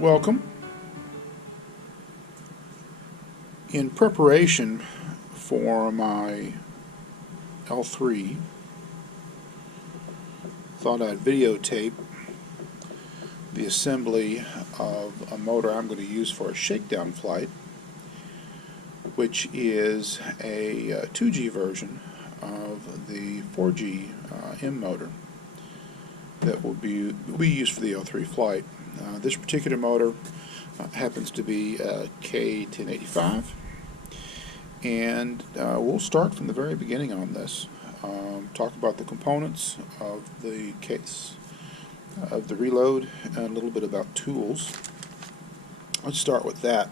Welcome. In preparation for my L3, thought I'd videotape the assembly of a motor I'm going to use for a shakedown flight, which is a 2G version of the 4G M motor that will be used for the L3 flight. This particular motor happens to be a K1085, and we'll start from the very beginning on this. Talk about the components of the case, of the reload, and a little bit about tools. Let's start with that.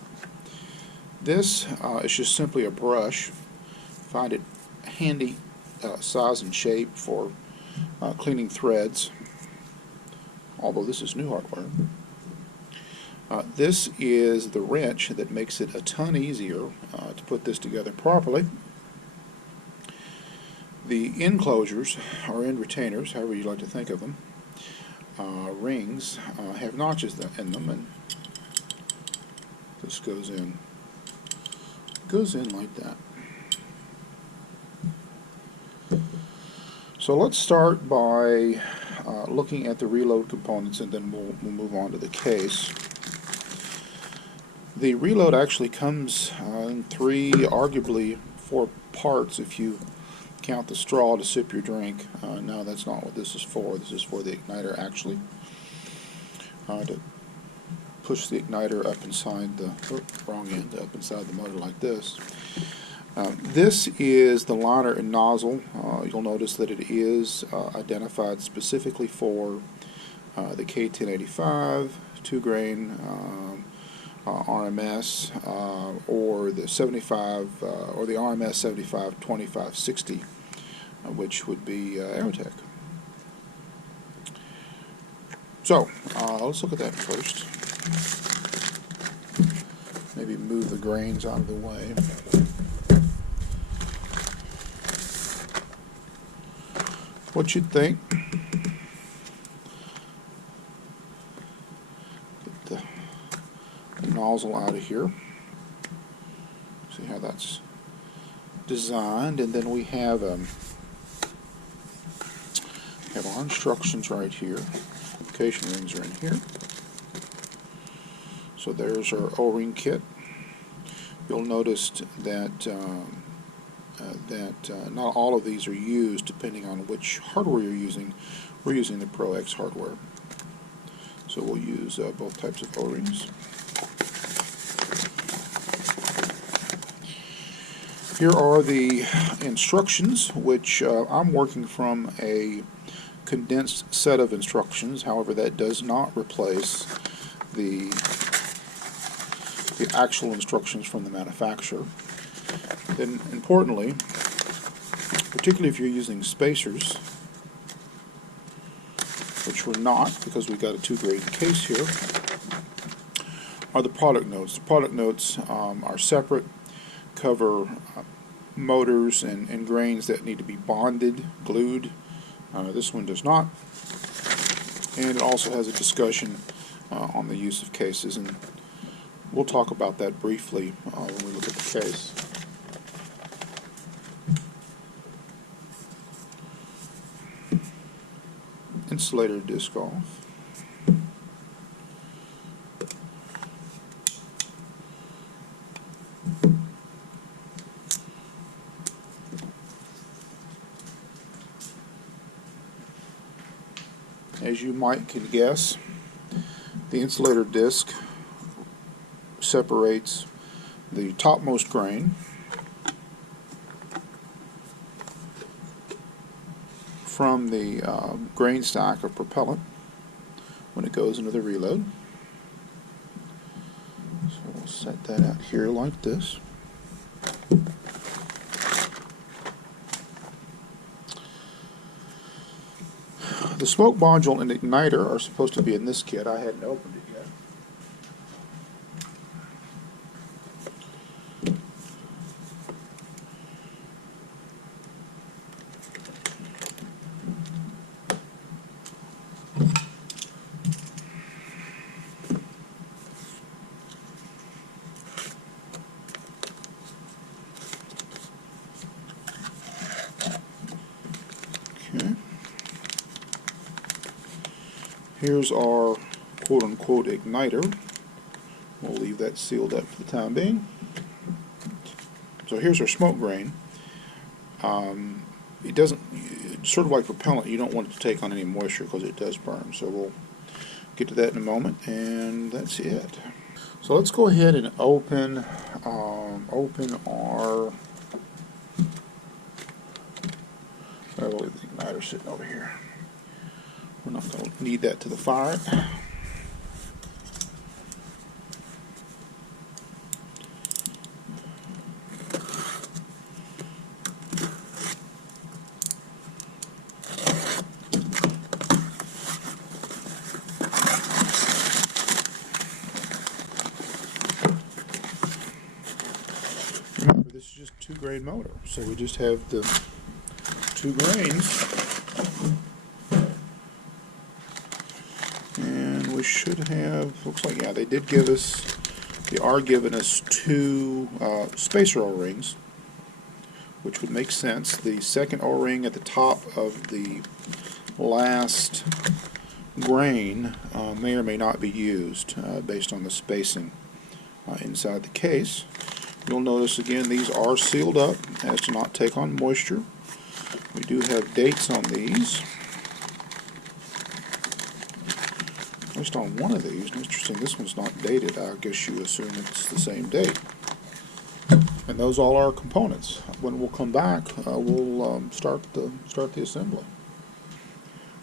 This is just simply a brush. Find it handy size and shape for cleaning threads, although this is new hardware. This is the wrench that makes it a ton easier to put this together properly. The end closures, or end retainers, however you like to think of them, rings, have notches in them, and this goes in like that. So let's start by looking at the reload components, and then we'll move on to the case. The reload actually comes in 3, arguably 4 parts if you count the straw to sip your drink. No, that's not what this is for. This is for the igniter, actually, to push the igniter up inside the wrong end, up inside the motor like this. This is the liner and nozzle. You'll notice that it is identified specifically for the K1085, 2-grain RMS, or the 75, or the RMS 75 25 60, which would be Aerotech. So let's look at that first. Maybe move the grains out of the way. What you'd think? Get the nozzle out of here. See how that's designed, and then we have our instructions right here. Application rings are in here. So there's our O-ring kit. You'll notice that not all of these are used depending on which hardware you're using. We're using the Pro X hardware, so we'll use both types of O-rings. Here are the instructions, which I'm working from a condensed set of instructions. However, that does not replace the actual instructions from the manufacturer. Then, importantly, particularly if you're using spacers, which we're not because we've got a 2-grade case here, are the product notes. The product notes are separate, cover motors and grains that need to be bonded, glued. This one does not. And it also has a discussion on the use of cases, and we'll talk about that briefly when we look at the case. Insulator disc off. As you can guess, the insulator disc separates the topmost grain from the grain stack of propellant when it goes into the reload. So we'll set that out here like this. The smoke module and igniter are supposed to be in this kit. I hadn't opened it yet. Okay. Here's our quote-unquote igniter. We'll leave that sealed up for the time being. So here's our smoke grain. It doesn't, sort of like propellant, you don't want it to take on any moisture because it does burn. So we'll get to that in a moment, and that's it. So let's go ahead and open our. We'll leave the igniter sitting over here. We're not going to need that to the fire. Remember, this is just a 2-grain motor, so we just have the 2 grains, and we should have, looks like, yeah, they are giving us 2 spacer O-rings, which would make sense. The second O-ring at the top of the last grain may or may not be used based on the spacing inside the case. You'll notice again these are sealed up as to not take on moisture. We do have dates on these. At least on one of these. Interesting, this one's not dated. I guess you assume it's the same date. And those all are components. When we'll come back, we'll start the assembly.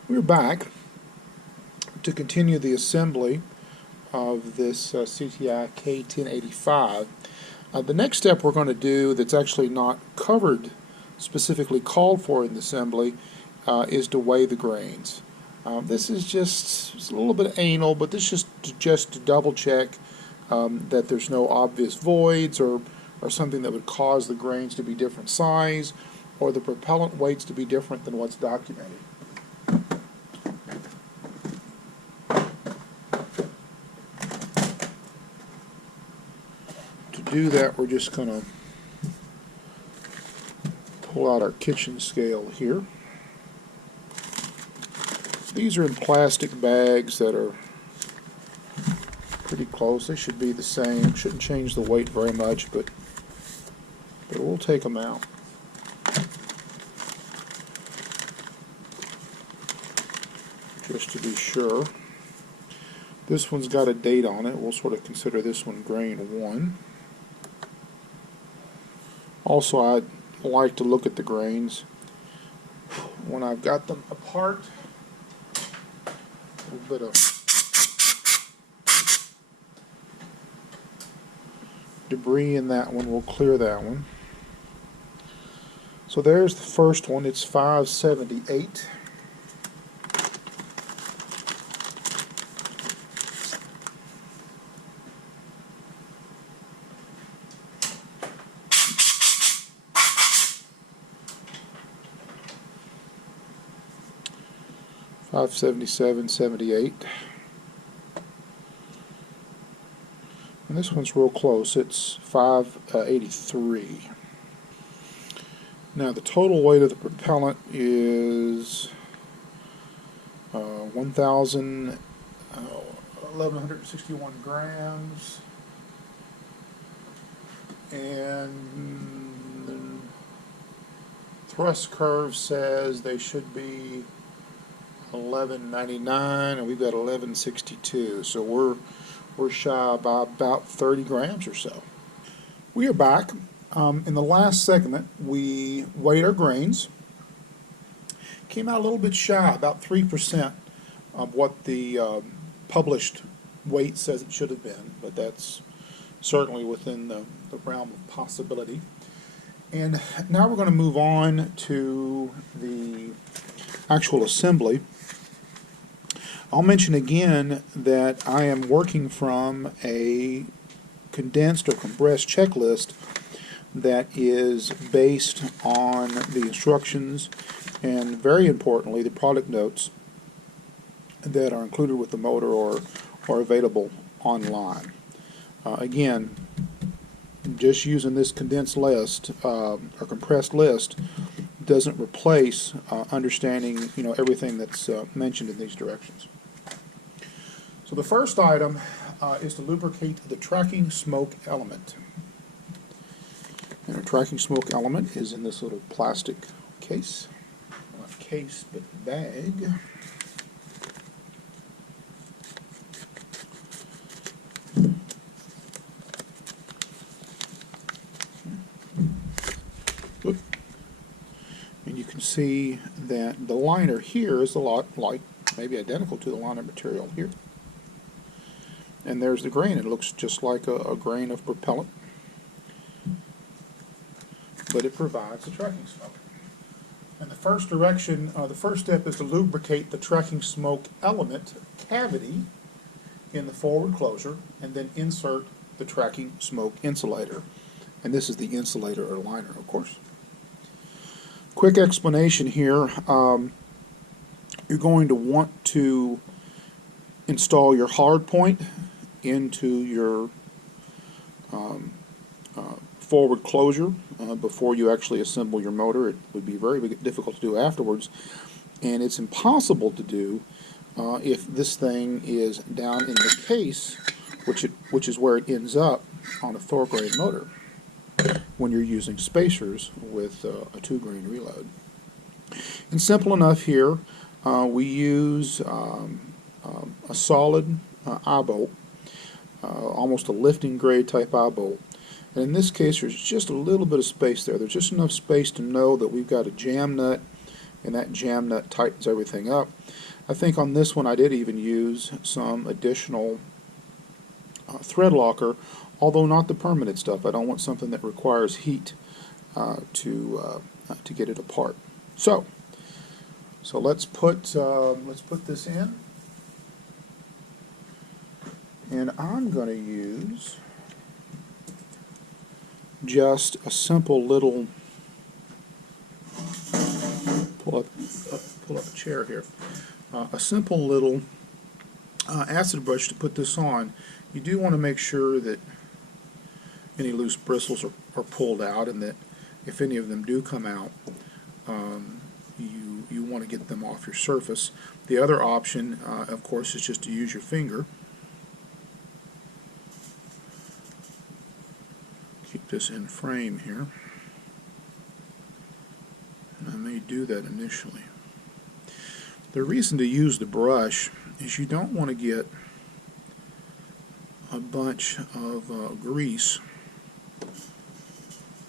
We're back to continue the assembly of this CTI K1085. The next step we're going to do that's actually not covered, specifically called for in the assembly, is to weigh the grains. This is just a little bit anal, but this is just to double check that there's no obvious voids or something that would cause the grains to be different size or the propellant weights to be different than what's documented. To do that, we're just going to pull out our kitchen scale here. These are in plastic bags that are pretty close. They should be the same. Shouldn't change the weight very much, but we'll take them out. Just to be sure. This one's got a date on it. We'll sort of consider this one grain 1. Also, I'd like to look at the grains when I've got them apart. A little bit of debris in that one. We'll clear that one. So there's the first one. It's 578. $577.78, and this one's real close. It's 583. Now the total weight of the propellant is 1,161 grams, and the thrust curve says they should be 1199, and we've got 1162, so we're shy by about 30 grams or so. We are back. In the last segment we weighed our grains. Came out a little bit shy, about 3% of what the published weight says it should have been, but that's certainly within the realm of possibility. And now we're going to move on to the actual assembly. I'll mention again that I am working from a condensed or compressed checklist that is based on the instructions and, very importantly, the product notes that are included with the motor or available online. Again, just using this condensed list or compressed list doesn't replace understanding, everything that's mentioned in these directions. So the first item is to lubricate the tracking smoke element. And our tracking smoke element is in this little plastic case. Not case, but bag. And you can see that the liner here is a lot like, maybe identical to the liner material here. And there's the grain. It looks just like a grain of propellant, but it provides the tracking smoke. And the first step is to lubricate the tracking smoke element cavity in the forward closure, and then insert the tracking smoke insulator. And this is the insulator or liner, of course. Quick explanation here. You're going to want to install your hard point into your forward closure before you actually assemble your motor. It would be very difficult to do afterwards, and it's impossible to do if this thing is down in the case, which is where it ends up on a 4-grain motor when you're using spacers with a 2-grain reload. And simple enough here, we use a solid eye bolt, almost a lifting grade type eye bolt. And in this case, there's just a little bit of space there. There's just enough space to know that we've got a jam nut, and that jam nut tightens everything up. I think on this one I did even use some additional thread locker, although not the permanent stuff. I don't want something that requires heat to get it apart. So let's put this in, and I'm going to use just a simple little pull up a chair here. A simple little acid brush to put this on. You do want to make sure that any loose bristles are pulled out, and that if any of them do come out, you want to get them off your surface. The other option, of course, is just to use your finger. Keep this in frame here. And I may do that initially. The reason to use the brush is you don't want to get a bunch of grease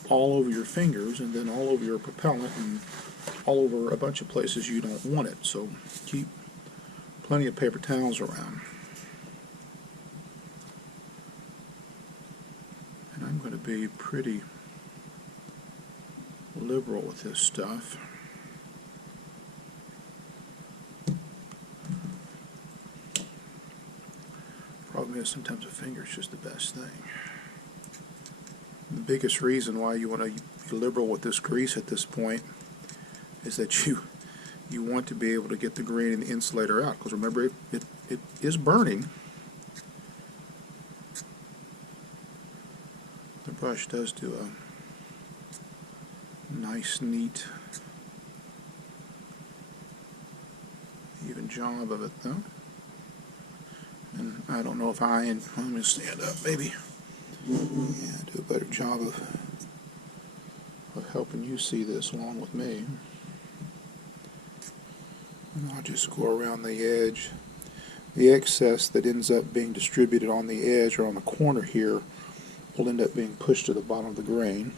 all over your fingers, and then all over your propellant, and all over a bunch of places you don't want it. So keep plenty of paper towels around. And I'm going to be pretty liberal with this stuff. Problem is, sometimes a finger is just the best thing. The biggest reason why you want to be liberal with this grease at this point is that you want to be able to get the grain in the insulator out, because remember, it is burning. The brush does do a nice, neat, even job of it, though. And I don't know if I'm going to stand up, maybe. Yeah, do a better job of helping you see this along with me. And I'll just go around the edge. The excess that ends up being distributed on the edge or on the corner here will end up being pushed to the bottom of the grain.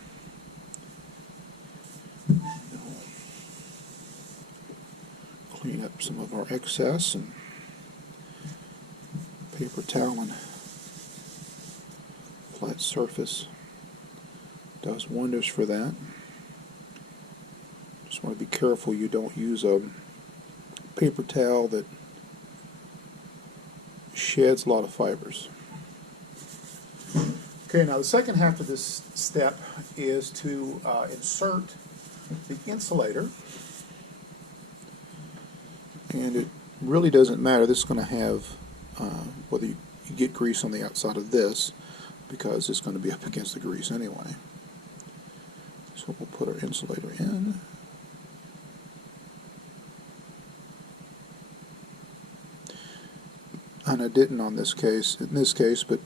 Clean up some of our excess, and paper towel and flat surface does wonders for that. Just want to be careful you don't use a paper towel that sheds a lot of fibers. Okay, now the second half of this step is to insert the insulator, and it really doesn't matter. This is going to have whether you get grease on the outside of this, because it's going to be up against the grease anyway. So we'll put our insulator in. and I didn't in this case, but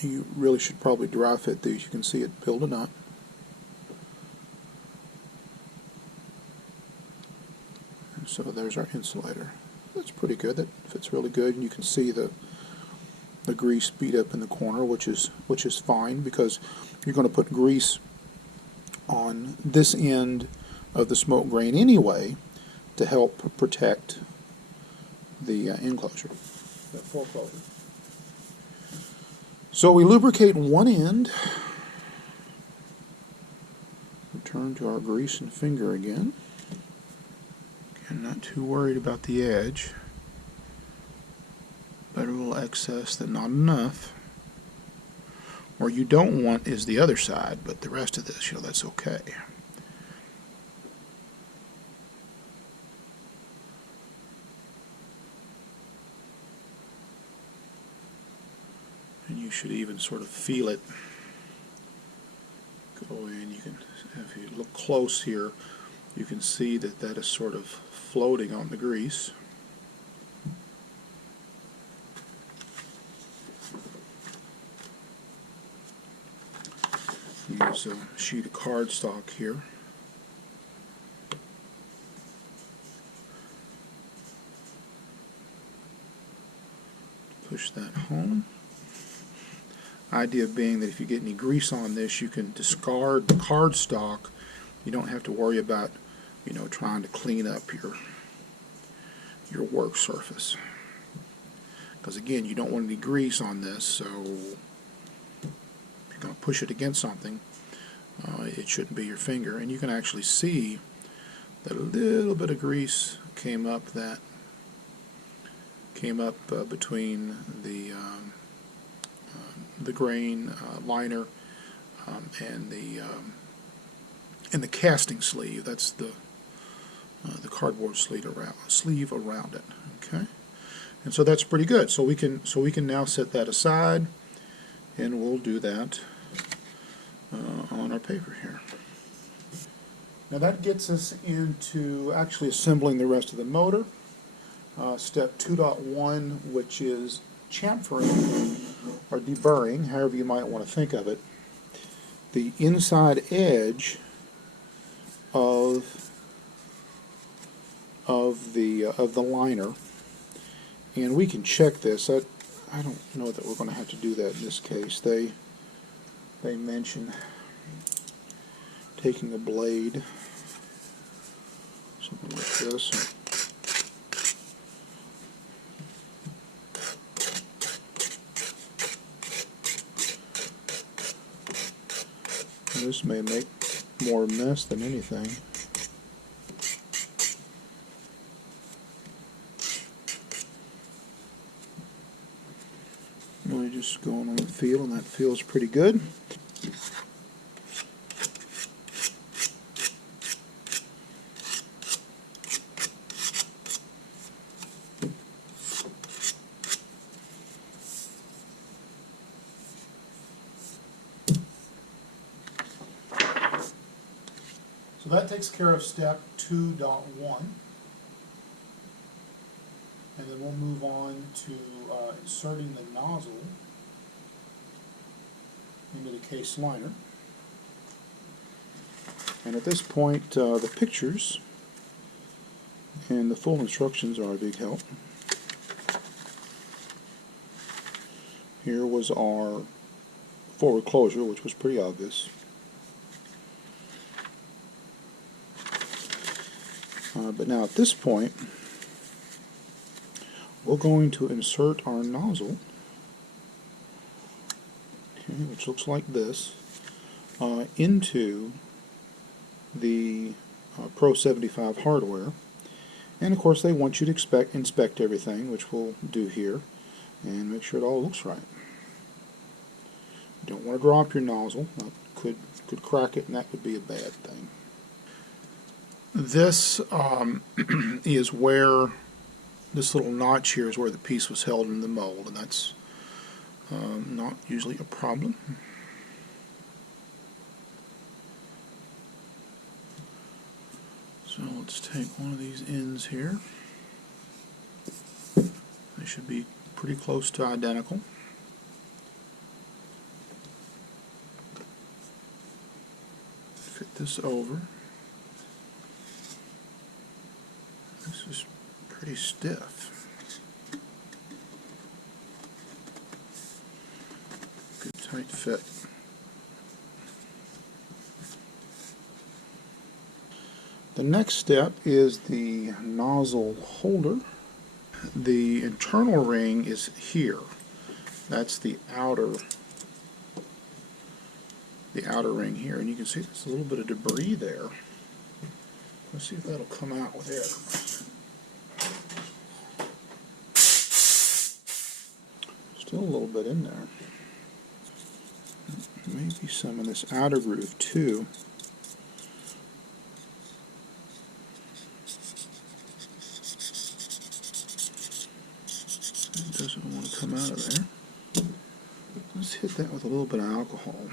you really should probably dry fit these. You can see it building up. And so there's our insulator. That's pretty good. That fits really good, and you can see the grease bead up in the corner, which is fine, because you're going to put grease on this end of the smoke drain anyway to help protect the enclosure, the foreclosure. So we lubricate one end. Return to our grease and finger again. Again, not too worried about the edge, but a little excess that not enough. Where you don't want is the other side, but the rest of this, that's okay. And you should even sort of feel it go in. You can, if you look close here, you can see that that is sort of floating on the grease. Use a sheet of cardstock here. Push that home. Idea being that if you get any grease on this, you can discard the cardstock. You don't have to worry about, trying to clean up your work surface. Because again, you don't want any grease on this, so if you're going to push it against something, it shouldn't be your finger. And you can actually see that a little bit of grease came up between the grain liner and the casting sleeve. That's the cardboard sleeve around it. Okay, and so that's pretty good. So we can now set that aside, and we'll do that on our paper here. Now that gets us into actually assembling the rest of the motor. Step 2.1, which is chamfering or deburring, however you might want to think of it, the inside edge of the liner, and we can check this. I don't know that we're going to have to do that in this case. They mention taking a blade, something like this. This may make more mess than anything. Really just going on the feel, and that feels pretty good. So that takes care of step 2.1. And then we'll move on to inserting the nozzle into the case liner. And at this point, the pictures and the full instructions are a big help. Here was our forward closure, which was pretty obvious. But now at this point, we're going to insert our nozzle, okay, which looks like this, into the Pro 75 hardware. And of course they want you to inspect everything, which we'll do here, and make sure it all looks right. You don't want to drop your nozzle. That could crack it, and that would be a bad thing. This is where this little notch here is where the piece was held in the mold, and that's not usually a problem. So let's take one of these ends here. They should be pretty close to identical. Fit this over. This is pretty stiff. Good tight fit. The next step is the nozzle holder. The internal ring is here. That's the outer ring here, and you can see there's a little bit of debris there. Let's see if that'll come out with air. Still a little bit in there. Maybe some in this outer groove too. It doesn't want to come out of there. Let's hit that with a little bit of alcohol.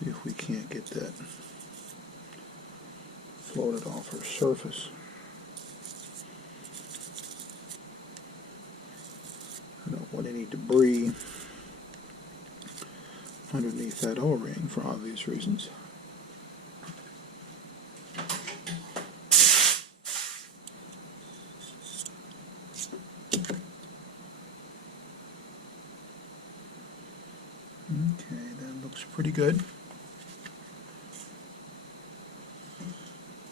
See if we can't get that floated off our surface. I don't want any debris underneath that O-ring for obvious reasons. Okay, that looks pretty good.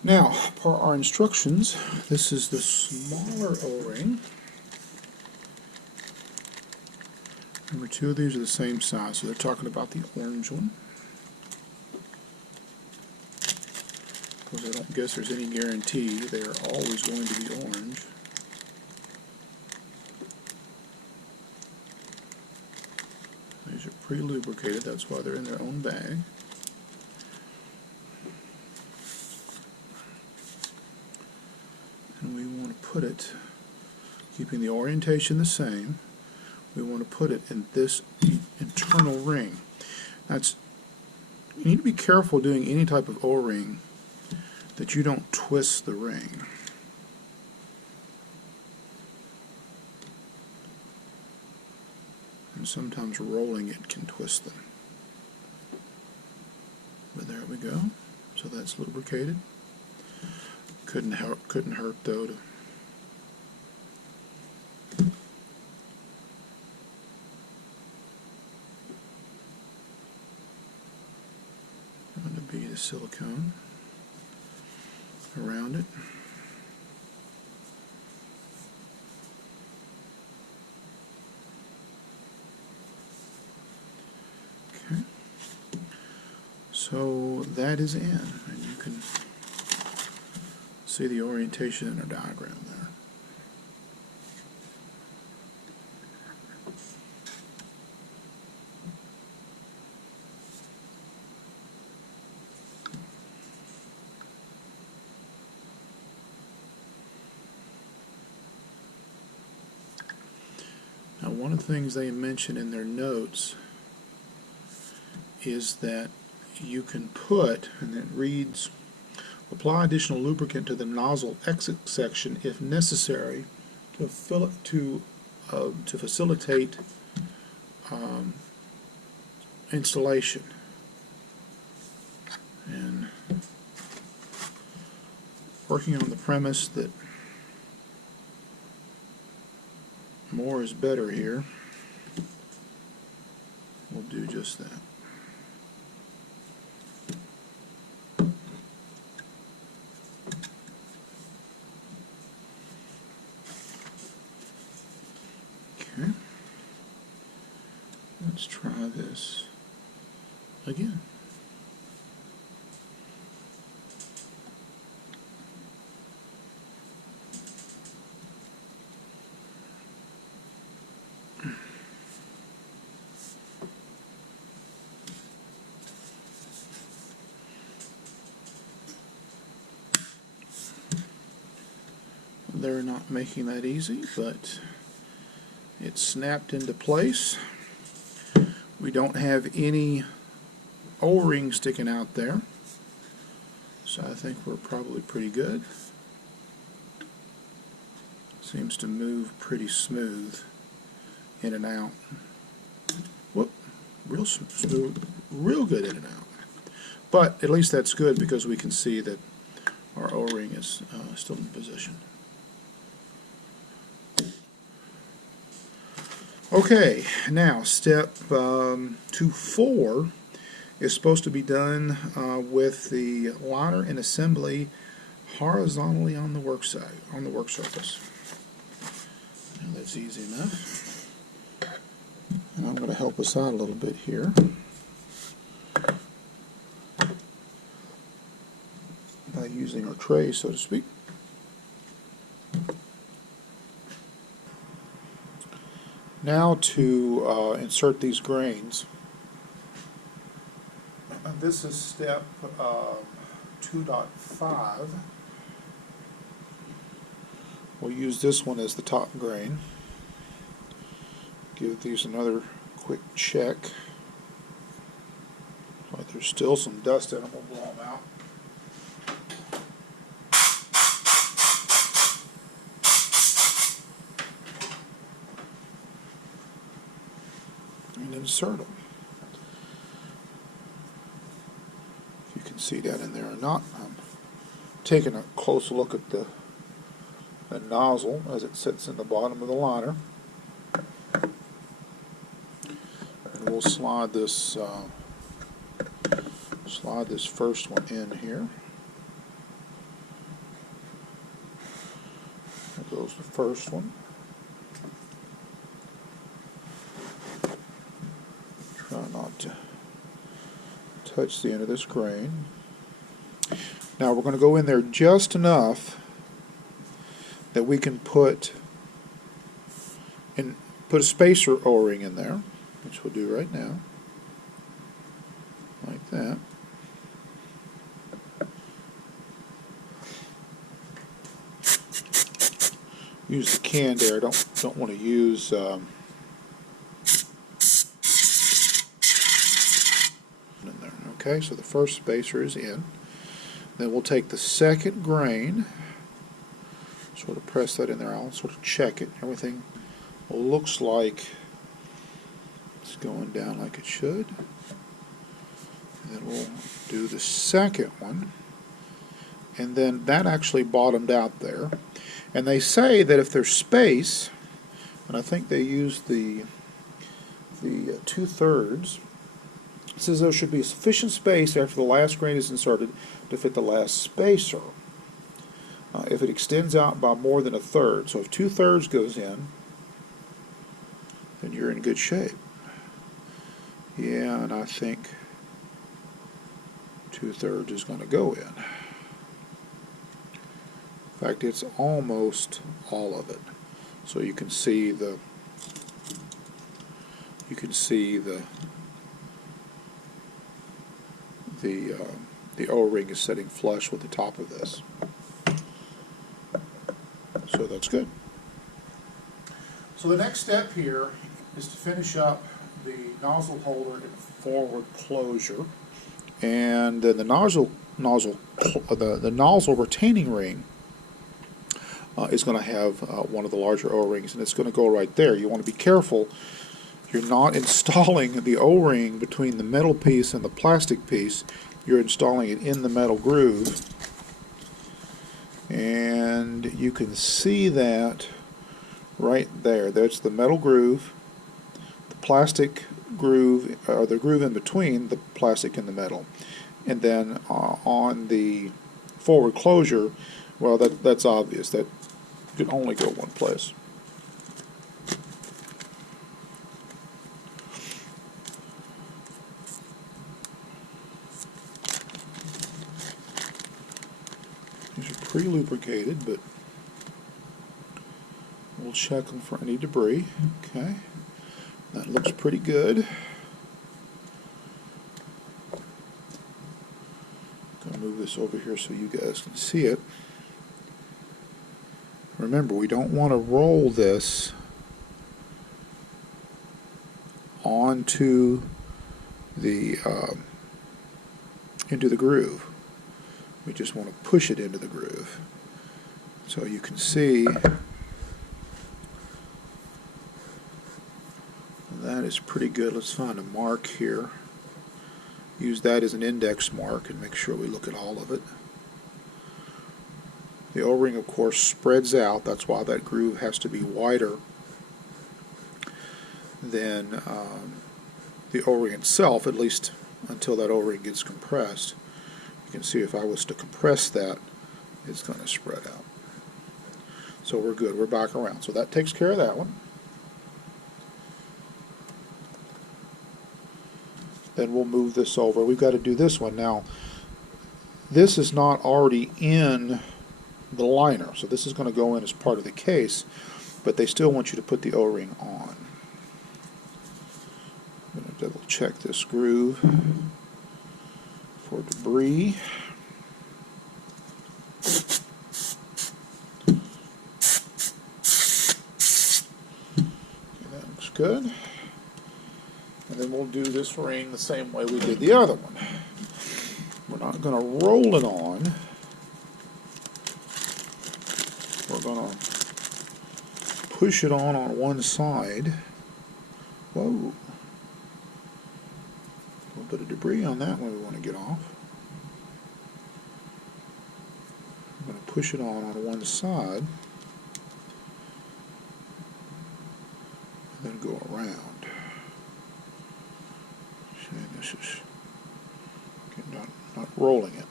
Now, per our instructions, this is the smaller O-ring. Remember, two of these are the same size, so they're talking about the orange one. Of course, I don't guess there's any guarantee they are always going to be orange. These are pre-lubricated, that's why they're in their own bag. And we want to put it, keeping the orientation the same, we want to put it in this internal ring. You need to be careful doing any type of O-ring that you don't twist the ring. And sometimes rolling it can twist them. But there we go. So that's lubricated. Couldn't hurt though to be the silicone around it. Okay. So that is in, and you can see the orientation in our diagram there. Now, one of the things they mention in their notes is that you can put, and it reads, apply additional lubricant to the nozzle exit section if necessary to facilitate installation. And working on the premise that more is better here, we'll do just that. Okay, let's try this again. They're not making that easy, but it's snapped into place. We don't have any O-ring sticking out there, so I think we're probably pretty good. Seems to move pretty smooth in and out. Whoop, real smooth, real good in and out. But at least that's good because we can see that our O-ring is still in position. Okay, now step 2-4 is supposed to be done with the liner and assembly horizontally on the work side, on the work surface. Now that's easy enough. And I'm going to help us out a little bit here by using our tray, so to speak. Now to insert these grains. This is step 2.5. We'll use this one as the top grain. Give these another quick check. Like there's still some dust in them, we'll blow them out. And insert them. If you can see that in there or not, I'm taking a close look at the nozzle as it sits in the bottom of the liner. And we'll slide this first one in here. There goes the first one. Try not to touch the end of this grain. Now we're going to go in there just enough that we can put a spacer O-ring in there, which we'll do right now, like that. Use the canned air. Don't want to use in there. Okay, so the first spacer is in. Then we'll take the second grain. Sort of press that in there. I'll sort of check it. Everything looks like it's going down like it should. And then we'll do the second one. And then that actually bottomed out there. And they say that if there's space, and I think they use the 2/3, it says there should be sufficient space after the last grain is inserted to fit the last spacer. If it extends out by more than 1/3, so if 2/3 goes in, then you're in good shape. Yeah, and I think 2/3 is going to go in. In fact, it's almost all of it. So you can see the O-ring is sitting flush with the top of this. So that's good. So the next step here is to finish up the nozzle holder and forward closure, and then the nozzle retaining ring is going to have one of the larger O-rings, and it's going to go right there. You want to be careful you're not installing the O-ring between the metal piece and the plastic piece. You're installing it in the metal groove, and you can see that right there. That's the metal groove, the plastic groove, or the groove in between the plastic and the metal. And then on the forward closure, well, that's obvious. That can only go one place. These are pre-lubricated, but we'll check them for any debris. Okay, that looks pretty good. Gonna move this over here so you guys can see it. Remember, we don't want to roll this onto the into the groove. We just want to push it into the groove. So you can see is pretty good. Let's find a mark here. Use that as an index mark and make sure we look at all of it. The O-ring, of course, spreads out. That's why that groove has to be wider than the O-ring itself, at least until that O-ring gets compressed. You can see if I was to compress that, it's going to spread out. So we're good. We're back around. So that takes care of that one. Then we'll move this over. We've got to do this one. Now, this is not already in the liner, so this is going to go in as part of the case, but they still want you to put the O-ring on. I'm going to double check this groove for debris. Okay, that looks good. And then we'll do this ring the same way we did the other one. We're not going to roll it on. We're going to push it on one side. Whoa. A little bit of debris on that one we want to get off. I'm going to push it on one side. And then go around. This is not rolling it.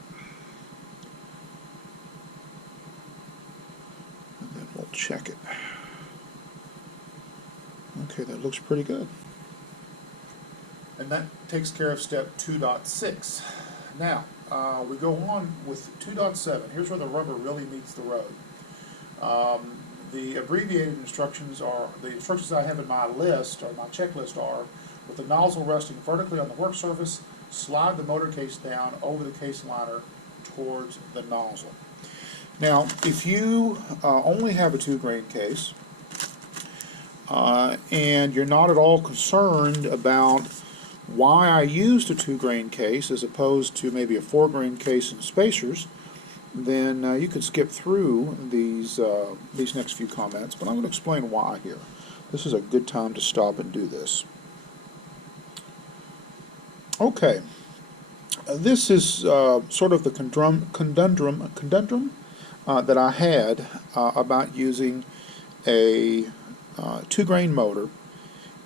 And then we'll check it. Okay, that looks pretty good. And that takes care of step 2.6. Now, we go on with 2.7. Here's where the rubber really meets the road. The abbreviated instructions are, the instructions I have in my list, or my checklist are, with the nozzle resting vertically on the work surface, slide the motor case down over the case liner towards the nozzle. Now, if you only have a 2-grain case, and you're not at all concerned about why I used a 2-grain case as opposed to maybe a 4-grain case and spacers, then you could skip through these next few comments, but I'm going to explain why here. This is a good time to stop and do this. Okay, this is sort of the conundrum that I had about using a 2-grain motor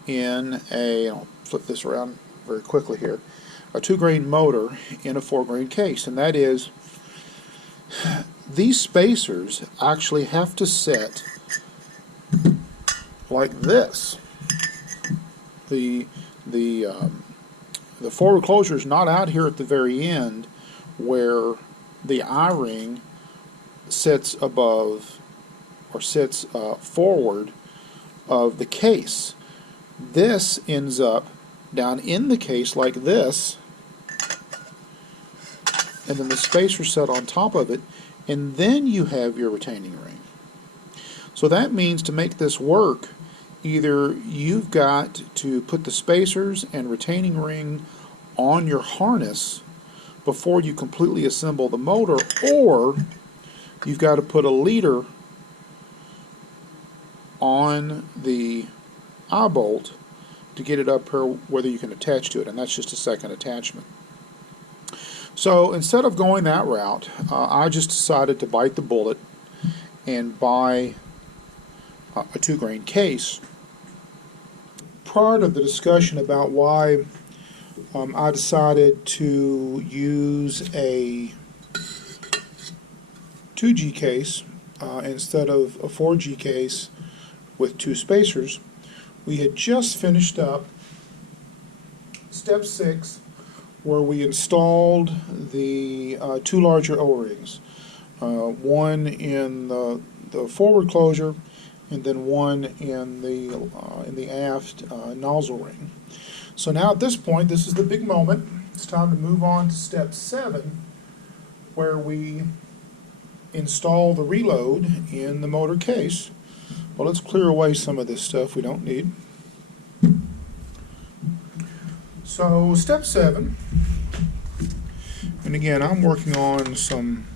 in a, I'll flip this around very quickly here, a 2-grain motor in a 4-grain case, and that is these spacers actually have to set like this. The forward closure is not out here at the very end where the I-ring sits above or sits forward of the case. This ends up down in the case like this, and then the spacer set on top of it, and then you have your retaining ring. So that means to make this work, either you've got to put the spacers and retaining ring on your harness before you completely assemble the motor, or you've got to put a leader on the eye bolt to get it up here whether you can attach to it, and that's just a second attachment. So instead of going that route, I just decided to bite the bullet and buy a 2-grain case. Prior to the discussion about why I decided to use a 2G case instead of a 4G case with 2 spacers, we had just finished up step 6, where we installed the 2 larger O-rings, one in the forward closure and then one in the aft nozzle ring. So now at this point, this is the big moment. It's time to move on to step 7, where we install the reload in the motor case. Well, let's clear away some of this stuff we don't need. So step 7, and again I'm working on some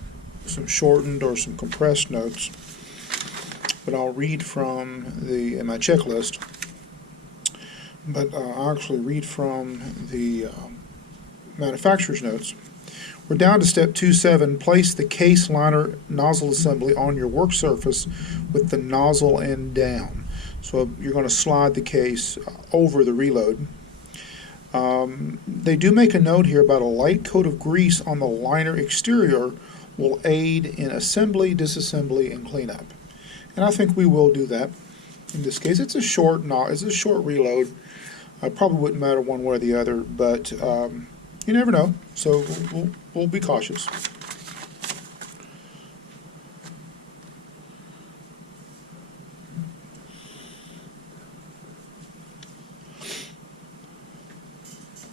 shortened or some compressed notes, but I'll read from in my checklist. but I'll actually read from the manufacturer's notes. We're down to step 2.7. Place the case liner nozzle assembly on your work surface with the nozzle end down. So you're going to slide the case over the reload. They do make a note here about a light coat of grease on the liner exterior will aid in assembly, disassembly, and cleanup. And I think we will do that. In this case, it's a short reload. It probably wouldn't matter one way or the other, but you never know. So we'll be cautious.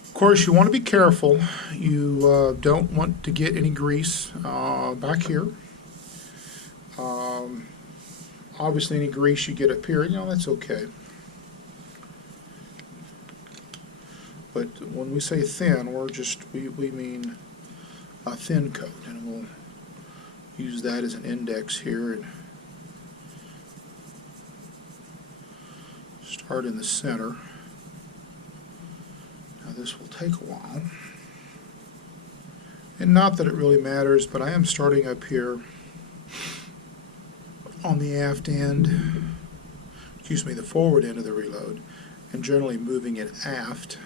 Of course, you want to be careful. You don't want to get any grease back here. Obviously, any grease you get up here, that's okay. But when we say thin, we mean a thin coat, and we'll use that as an index here and start in the center. Now this will take a while, and not that it really matters, but I am starting up here on the aft end, the forward end of the reload, and generally moving it aft,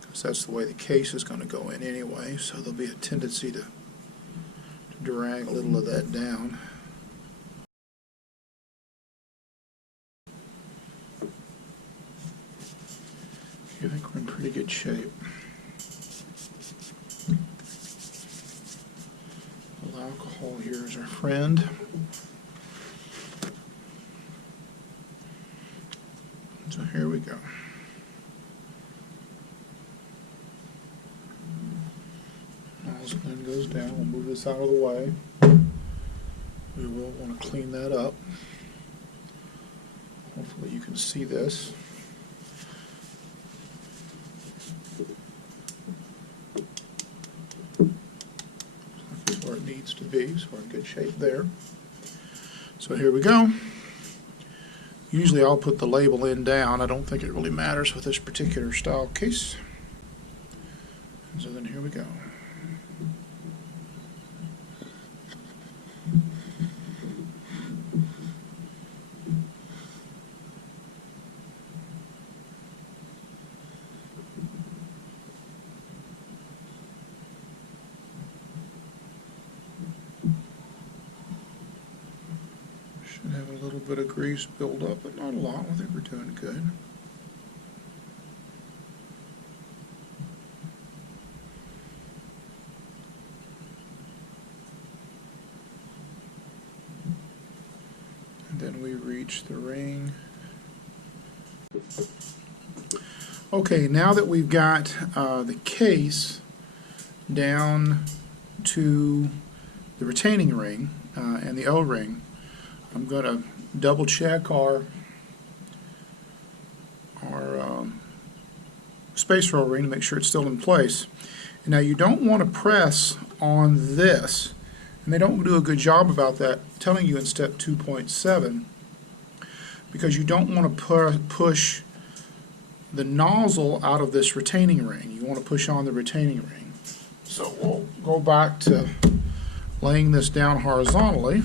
because that's the way the case is going to go in anyway, so there'll be a tendency to drag a little of that down. I think we're in pretty good shape. A little alcohol here is our friend. So here we go. Nozzle then goes down. We'll move this out of the way. We will want to clean that up. Hopefully you can see this. That's where it needs to be, so we're in good shape there. So here we go. Usually I'll put the label end down. I don't think it really matters with this particular style case. And so then here we go. Should have a little bit of grease build up, but not a lot. I think we're doing good. And then we reach the ring. Okay, now that we've got the case down to the retaining ring and the O-ring, I'm going to double check our spacer O-ring to make sure it's still in place. And now you don't want to press on this, and they don't do a good job about that, telling you in step 2.7, because you don't want to push the nozzle out of this retaining ring. You want to push on the retaining ring. So we'll go back to laying this down horizontally,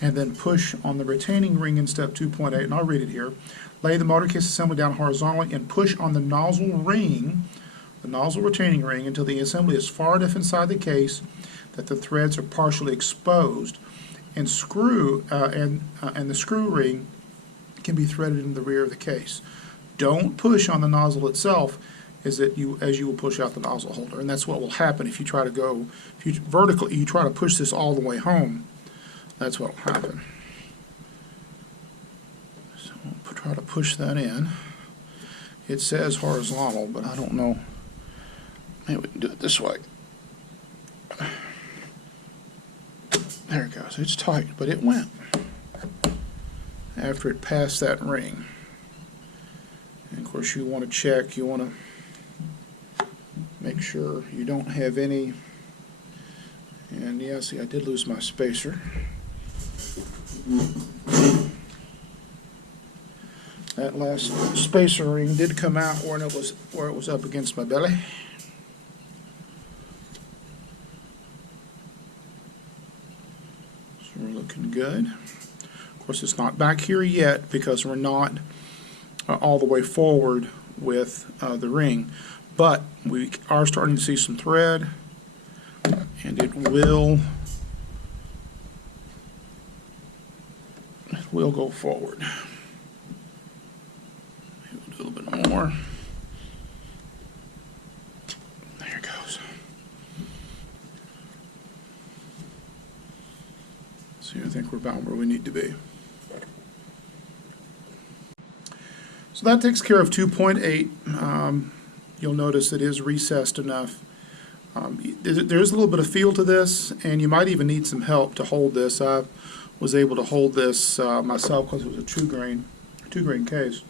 and then push on the retaining ring in step 2.8, and I'll read it here. Lay the motor case assembly down horizontally and push on the nozzle ring, the nozzle retaining ring, until the assembly is far enough inside the case that the threads are partially exposed, and the screw ring can be threaded in the rear of the case. Don't push on the nozzle itself as you will push out the nozzle holder, and that's what will happen if you try to go, if you vertically, you try to push this all the way home. That's what will happen. So we'll try to push that in. It says horizontal, but I don't know. Maybe we can do it this way. There it goes. It's tight, but it went after it passed that ring. And of course you want to check, you want to make sure you don't have any, and yeah, see, I did lose my spacer. That last spacer ring did come out where it was up against my belly. So we're looking good. Of course, it's not back here yet because we're not all the way forward with the ring, but we are starting to see some thread, and it will go forward. Maybe we'll do a little bit more. There it goes. So I think we're about where we need to be. So that takes care of 2.8. You'll notice it is recessed enough. There is a little bit of feel to this, and you might even need some help to hold this. I was able to hold this myself because it was a two grain case.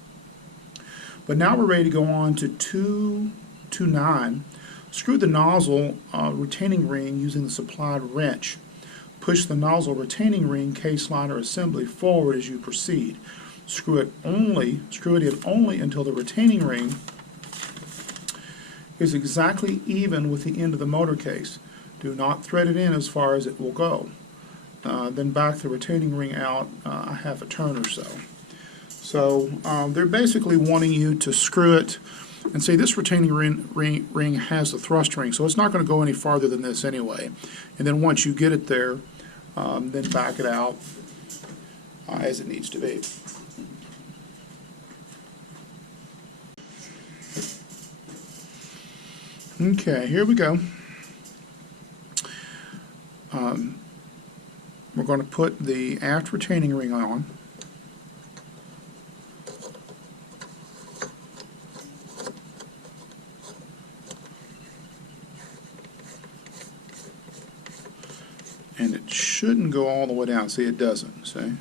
But now we're ready to go on to 229. Screw the nozzle retaining ring using the supplied wrench. Push the nozzle retaining ring case liner assembly forward as you proceed. Screw it in only until the retaining ring is exactly even with the end of the motor case. Do not thread it in as far as it will go. Then back the retaining ring out a half a turn or so. So they're basically wanting you to screw it and say this retaining ring has the thrust ring, so it's not going to go any farther than this anyway. And then once you get it there, then back it out as it needs to be. Okay, here we go. We're going to put the aft retaining ring on. And it shouldn't go all the way down. See, it doesn't. See?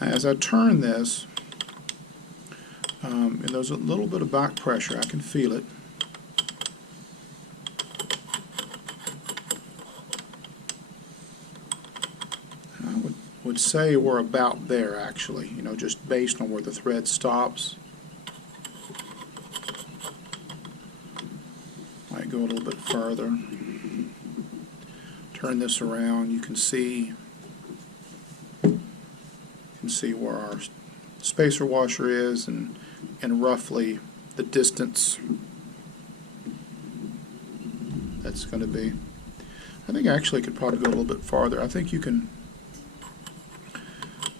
As I turn this, and there's a little bit of back pressure, I can feel it. I would say we're about there, actually, you know, just based on where the thread stops. Might go a little bit further. Turn this around, you can see where our spacer washer is and roughly the distance that's going to be. I think actually it could probably go a little bit farther. I think you can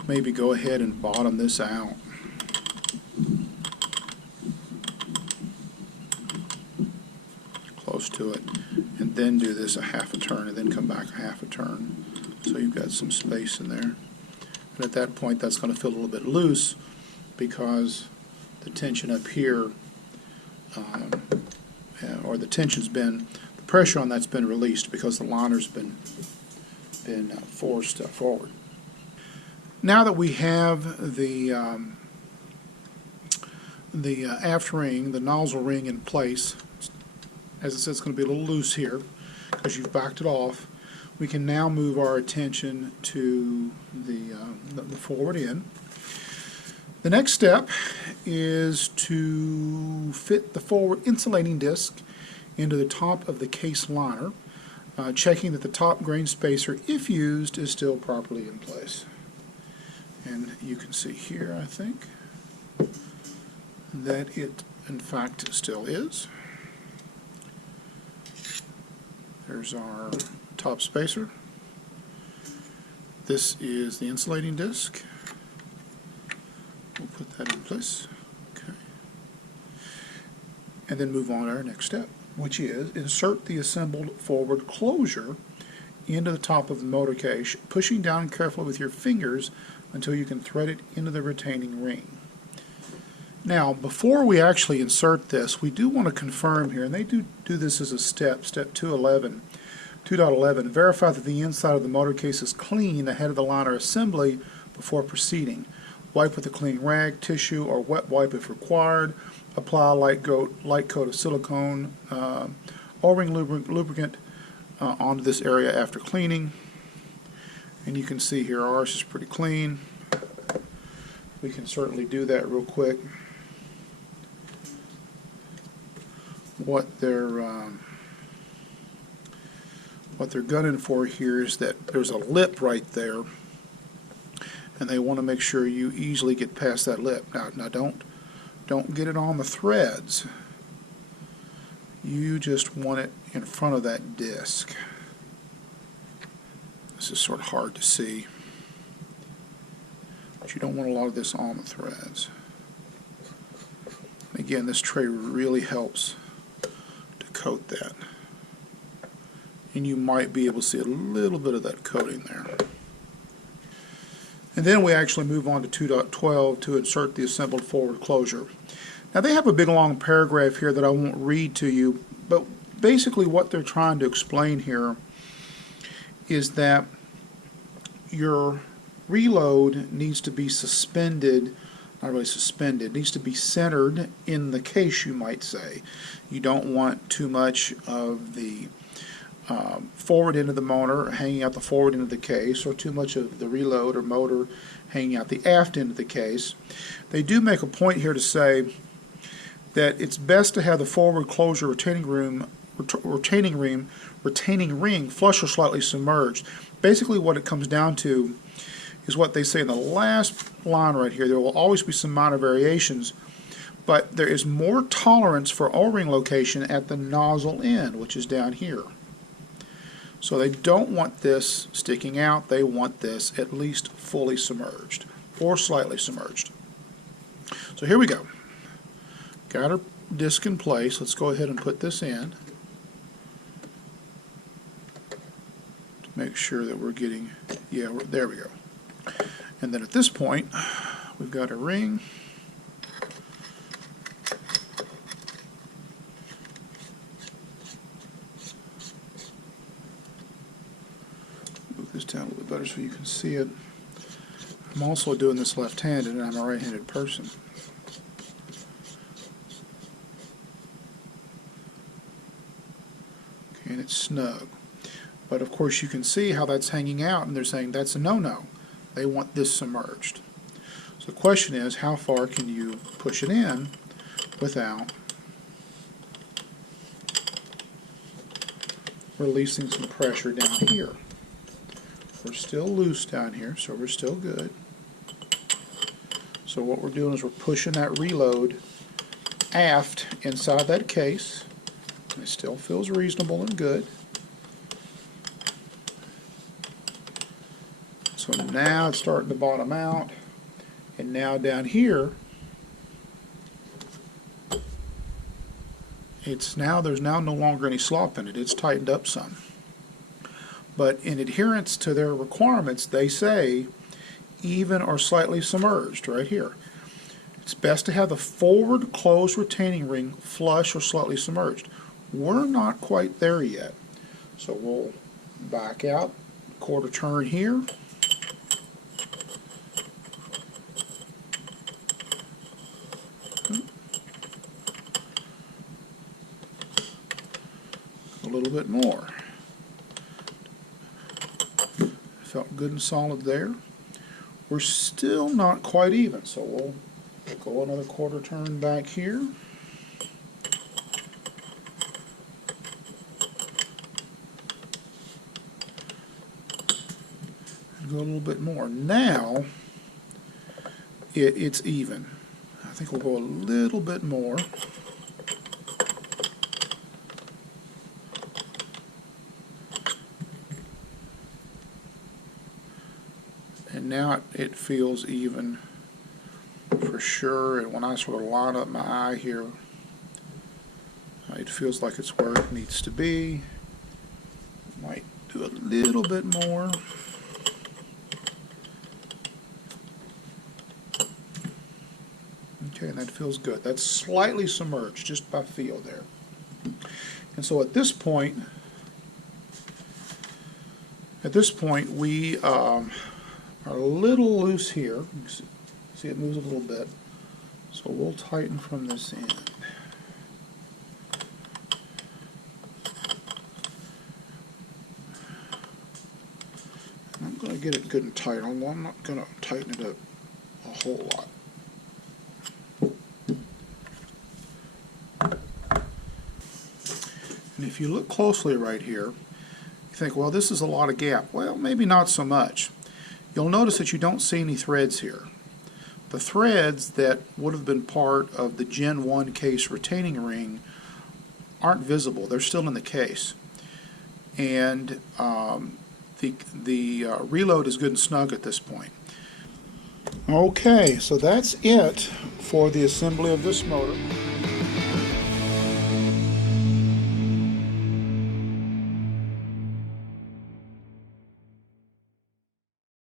maybe go ahead and bottom this out. Close to it, and then do this a half a turn and then come back a half a turn. So you've got some space in there. And at that point, that's going to feel a little bit loose because the tension up here, or the pressure on that's been released because the liner's been forced forward. Now that we have the aft ring, the nozzle ring in place, as I said, it's going to be a little loose here because you've backed it off. We can now move our attention to the forward end. The next step is to fit the forward insulating disc into the top of the case liner, checking that the top grain spacer, if used, is still properly in place. And you can see here, I think, that it in fact still is. There's our top spacer. This is the insulating disc. We'll put that in place. Okay. And then move on to our next step, which is insert the assembled forward closure into the top of the motor case, pushing down carefully with your fingers until you can thread it into the retaining ring. Now, before we actually insert this, we do want to confirm here, and they do this as a step 2.11, verify that the inside of the motor case is clean ahead of the liner assembly before proceeding. Wipe with a clean rag, tissue, or wet wipe if required. Apply a light coat of silicone, O-ring lubricant onto this area after cleaning. And you can see here ours is pretty clean. We can certainly do that real quick. What they're gunning for here is that there's a lip right there, and they want to make sure you easily get past that lip. Now don't get it on the threads. You just want it in front of that disc. This is sort of hard to see, but you don't want a lot of this on the threads. Again, this tray really helps to coat that, and you might be able to see a little bit of that coating there. And then we actually move on to 2.12 to insert the assembled forward closure. Now they have a big long paragraph here that I won't read to you, but basically what they're trying to explain here is that your reload needs to be suspended, not really suspended, needs to be centered in the case, you might say. You don't want too much of the forward end of the motor hanging out the forward end of the case, or too much of the reload or motor hanging out the aft end of the case. They do make a point here to say that it's best to have the forward closure retaining ring flush or slightly submerged. Basically what it comes down to is what they say in the last line right here. There will always be some minor variations, but there is more tolerance for O-ring location at the nozzle end, which is down here. So they don't want this sticking out. They want this at least fully submerged or slightly submerged. So here we go. Got our disc in place. Let's go ahead and put this in to make sure that we're getting, there we go. And then at this point, we've got a ring. Move this down a little bit better so you can see it. I'm also doing this left-handed, and I'm a right-handed person. And it's snug. But of course you can see how that's hanging out, and they're saying that's a no-no. They want this submerged. So the question is, how far can you push it in without releasing some pressure down here? We're still loose down here, so we're still good. So what we're doing is we're pushing that reload aft inside that case. It still feels reasonable and good. So now it's starting to bottom out, and now down here, there's now no longer any slop in it. It's tightened up some. But in adherence to their requirements, they say even or slightly submerged right here. It's best to have the forward closed retaining ring flush or slightly submerged. We're not quite there yet. So we'll back out, quarter turn here. A little bit more. Felt good and solid there. We're still not quite even, so we'll go another quarter turn back here. Go a little bit more. Now it's even. I think we'll go a little bit more. And now it feels even for sure. And when I sort of line up my eye here, it feels like it's where it needs to be. Might do a little bit more. Okay, and that feels good. That's slightly submerged just by feel there. And so at this point we are a little loose here. You can see it moves a little bit. So we'll tighten from this end. get it good and tight, although I'm not going to tighten it up a whole lot. And if you look closely right here, you think, well, this is a lot of gap. Well, maybe not so much. You'll notice that you don't see any threads here. The threads that would have been part of the Gen 1 case retaining ring aren't visible. They're still in the case. And the reload is good and snug at this point. Okay, so that's it for the assembly of this motor.